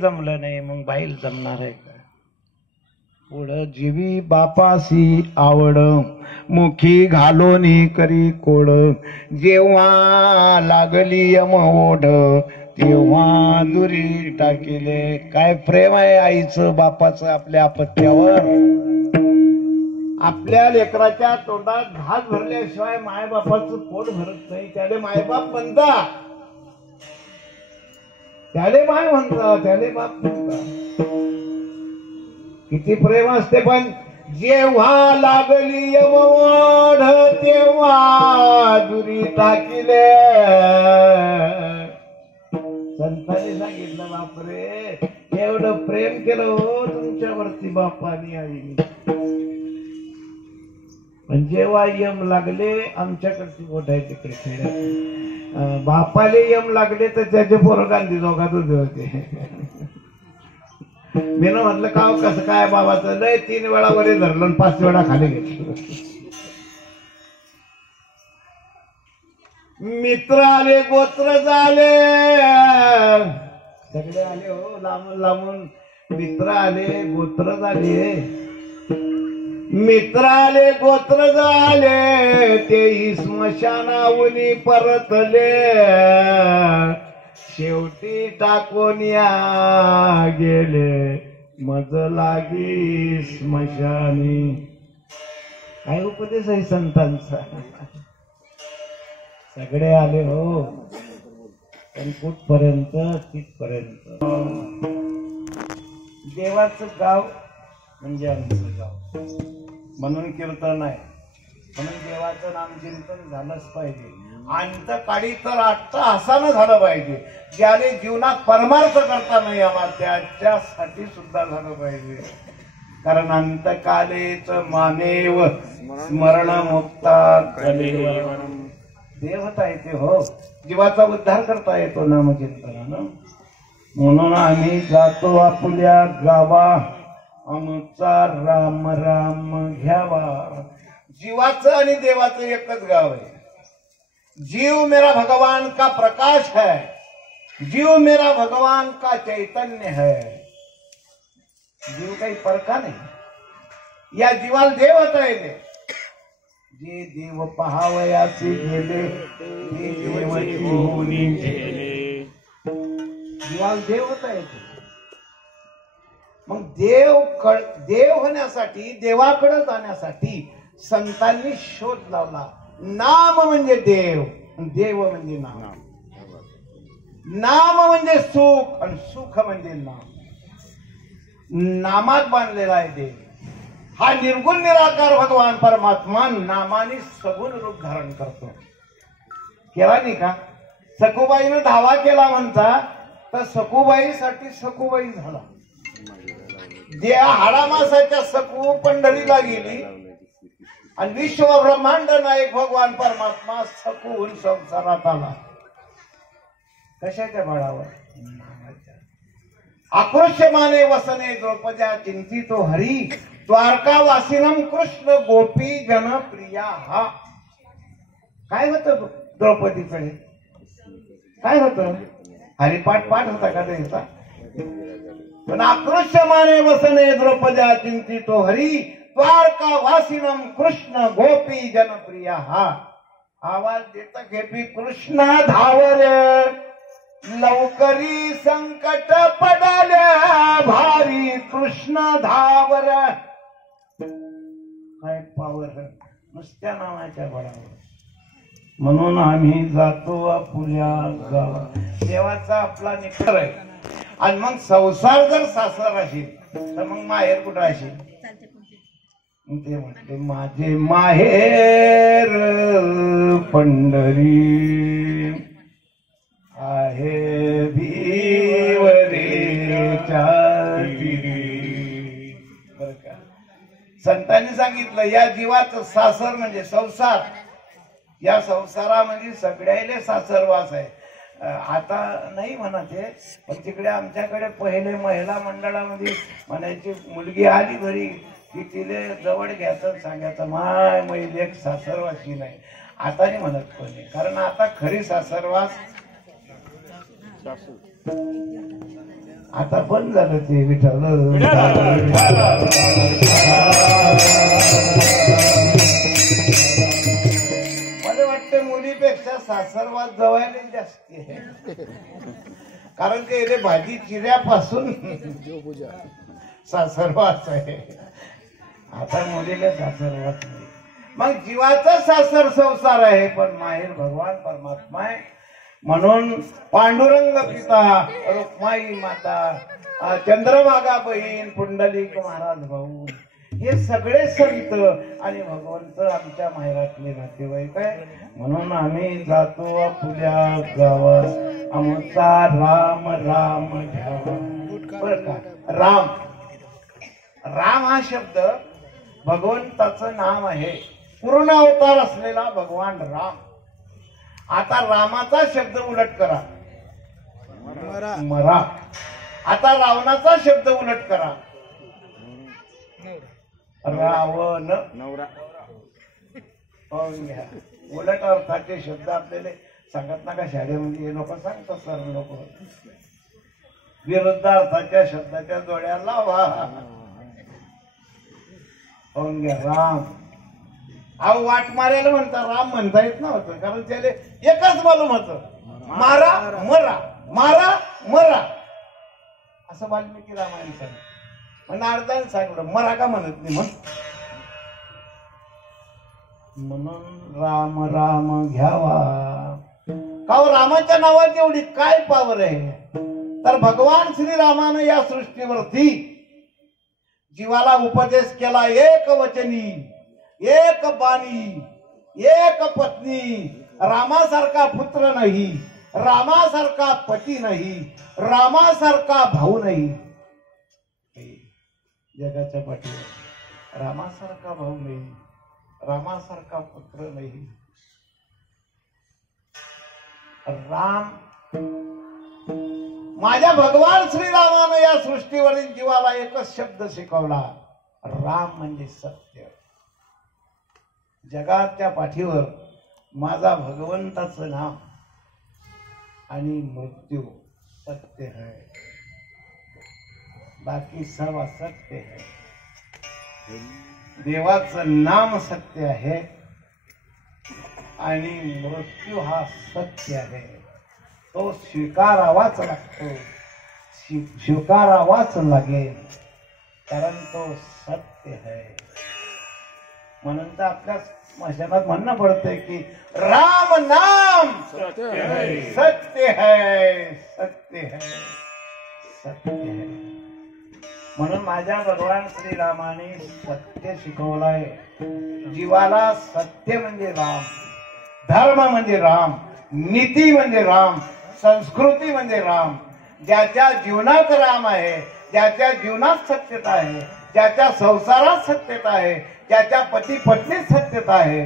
जमलं नाही मग बाईल जमणार आहे का? पुढं जीवी बापासी आवड मुखी घालोनी करी कोड जेव्हा लागली यम ओढ तेव्हा दुरी टाकिले. काय प्रेम आहे आईचं बापाचं आपल्या अपत्यावर. आपल्या लेकराच्या तोंडात घास भरल्याशिवाय मायबापाचं पोट भरत नाही. त्याले मायबाप म्हणता, त्याले माय म्हणता, त्याले बाप म्हणता. किती प्रेम असते. पण जेव्हा लागली यमवड तेव्हा दुरी टाकिले. संतांनी सांगितलं बापरे एवढं प्रेम केलं हो तुमच्यावरती बापानी आईनी. पण जेव्हा यम लागले आमच्याकडची गोठ आहे तिकडे खेड्यात, बापाले यम लागले तर त्याचे पोरं गांधी दोघात उभे होते. मी म्हटलं का कसं काय बाबाचं? लय 3 वेळा वरे धरलं 5 वेळा खाली घेतलं. मित्र आले गोत्र झाले सगळे आले हो लांबून लांबून. मित्र आले गोत्र झाले, मित्र आले गोत्र झाले, ते स्मशानावनी परतले. शेवटी टाकून या गेले मज लागी स्मशानी. काय उपदेश आहे संतांचा. सगळे आले हो पण कुठपर्यंत तिथपर्यंत. देवाचं गाव म्हणजे आमचं गाव म्हणून कीर्तन आहे, म्हणून देवाचं नामचिंतन झालंच पाहिजे. अंतकाळी तर अट्टहासानं झालं पाहिजे. ज्याने जीवनात परमार्थ करता नाही आला त्याच्यासाठी सुद्धा झालं पाहिजे. कारण अंतकालेच मानेव स्मरण मुक्ता कलेव. देवता येते हो, जीवाचा उद्धार करता येतो नामचिंतनानं. म्हणून आम्ही जातो आपल्या गावा आमचा राम राम घ्यावा. जीवाचं आणि देवाचं एकच गाव आहे. जीव मेरा भगवान का प्रकाश है, जीव मेरा भगवान का चैतन्य है. जीव काही परका नाही. या जीवाला देवता येते. जे देव पहावयाचे गेले ते देवची होनी गेले. जीवाला देवता येते. मग देव होण्यासाठी देवाकडे जाण्यासाठी संतांनी शोध लावला. नाम म्हणजे देव, देव म्हणजे नाम. नाम म्हणजे सुख आणि सुख म्हणजे नाम. नामात बांधलेला आहे देव. हा निर्गुण निराकार भगवान परमात्मा नामाने सगुण रूप धारण करतो. केला नाही का? सखुबाईनं धावा केला म्हणता तर सखुबाईसाठी सखुबाई झाला. जे हाडामासाच्या सखू पंढरीला गेली आणि विश्व ब्रह्मांड नायक भगवान परमात्मा सखून संसारात आला. कशाच्या बळावर? आक्रोशमाने वसने द्रौपद्या चिंतितो हरी द्वारकावासिनम कृष्ण गोपी जन प्रिया. हा काय होतं द्रौपदीकडे? काय होतं? हरिपाठ पाठ होता का त्याचा? पण आक्रोशमाने वसने द्रौपद्या चिंतितो हरी द्वारकावासिनम कृष्ण गोपी जनप्रिया. हा आवाज देता घेपी कृष्ण धावरे लवकरी संकट पडाल्या भारी कृष्ण धावर. काय पावर नुसत्या नावाच्या बळावर. म्हणून आम्ही जातो आपुल्या गावात. देवाचा आपला निखर आहे. आणि मग संसार जर सासर असेल तर मग माहेर कुठं असेल? ते म्हणते माझे माहेर पंढरी आहे भीवरेच्या तीरी. बर का? संतांनी सांगितलं या जीवाचं सासर म्हणजे संसार. या संसारामध्ये सगळ्याले सासरवास आहे. आता नाही म्हणत आहे पण तिकडे आमच्याकडे पहिले महिला मंडळामध्ये म्हणायची मुलगी आली घरी की तिले जवळ घ्यायचं सांगायचं माय महिला एक सासरवासी नाही. आता नाही म्हणत कोणी. कारण आता खरी सासरवास आता बंद झालं ते विठ्ठल. मला वाटतं मुलीपेक्षा सासरवाद जवळने जास्ती आहे, कारण ते रे भाजी चिऱ्यापासून सासरवास आहे. आता मुलीला सासरवास नाही. मग जीवाचा सासर संसार आहे, पण माहेर भगवान परमात्मा आहे. म्हणून पांडुरंग पिता, रुक्माई माता, चंद्रभागा बहीण, पुंडलिक महाराज भाऊ, हे सगळे संत आणि भगवंत आमच्या माहेरातले नातेवाईक आहे. म्हणून आम्ही जातो आपल्या गावात, आमचा राम राम घ्यावा. बरं का, राम राम हा शब्द भगवंताचं नाव आहे, पूर्ण अवतार असलेला भगवान राम. आता रामाचा शब्द उलट करा, मरा. आता रावणाचा शब्द उलट करा, रावण. उलट अर्थाचे शब्द आपल्याला सांगत ना का शाळेमध्ये, हे लोक सांगतात सर लोक. विरुद्ध अर्थाच्या शब्दाच्या जोड्या लावा. राम अहो वाट मारायला म्हणता, राम म्हणता येत नव्हतं, कारण त्याला एकच मालूम होतं, मारा मरा, मारा मरा. असं वाल्मिकी रामायण सांगितलं. मग नारदाने सांगितलं मरा का म्हणत नाही म्हणून राम राम घ्यावा. का रामाच्या नावात एवढी काय पावर आहे? तर भगवान श्रीरामानं या सृष्टीवरती जीवाला उपदेश केला, एक वचनी, एक बाणी, एक पत्नी. रामासारखा पुत्र नाही, रामासारखा पती नाही, रामासारखा भाऊ नाही. जगाच्या पाठीवर रामासारखा भाऊ नाही, रामासारखा पुत्र नाही. राम माझ्या भगवान श्रीरामानं या सृष्टीवरील जीवाला एकच शब्द शिकवला, राम म्हणजे सत्य. जगाच्या पाठीवर माझा भगवंताचं नाव आणि मृत्यू सत्य है, बाकी सर्व असत्य है. देवाचं नाम सत्य आहे आणि मृत्यू हा सत्य आहे. तो स्वीकारावाच लागतो, स्वीकारावाच लागेल, कारण तो सत्य है. म्हणून तर आपल्या स्मशानात म्हणणं पडतंय की राम नाम सत्य है, सत्य है, सत्य है, सत्य है. म्हणून माझ्या भगवान श्रीरामाने सत्य शिकवलाय. जीवाला सत्य म्हणजे राम, धर्म म्हणजे राम, नीती म्हणजे राम, संस्कृती म्हणजे राम. ज्याच्या जीवनात राम आहे, ज्याच्या जीवनात सत्यता आहे, ज्याच्या संसारात सत्यता आहे, ज्याच्या पती पत्नीत सत्यता आहे,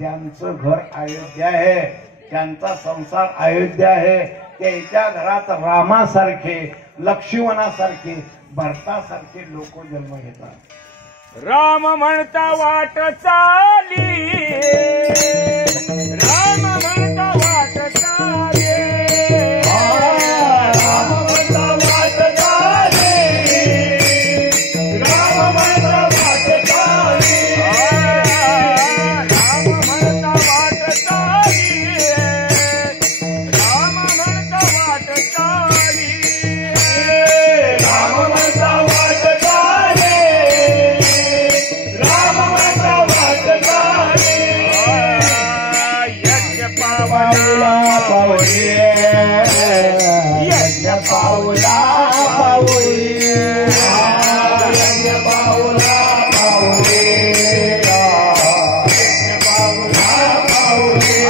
त्यांचं घर अयोध्या आहे, त्यांचा संसार अयोध्या आहे. त्याच्या घरात रामासारखे, लक्ष्मणासारखे, भरतासारखे लोक जन्म घेतात. राम म्हणता वाट चाली, राम म्हणता वाट चाली, राम म्हणता वाट चाली, राम म्हणता वाट चाली, राम म्हणता वाट चाली, राम म्हणता वाट चाली, राम म्हणता वाट चाली, राम म्हणता वाट चाली. यज्ञ पावला पावली, यज्ञ पावला पावली, यज्ञ पावला पावली, यज्ञ पावला पावली.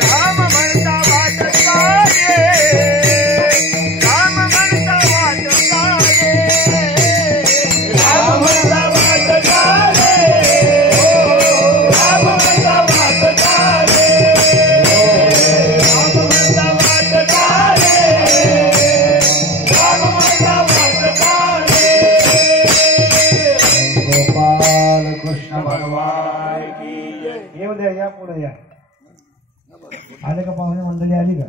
राम म्हणता वाट चाली, राम म्हणता वाट चाली, राम म्हणता वाट चाली, राम म्हणता वाट चाली, राम म्हणता वाट चाली, राम म्हणता वाट चाली. गोपाल कृष्ण भगवान की जय. येऊ द्या, या पुढे या. आले का पाहुणे मंडळी, आली का?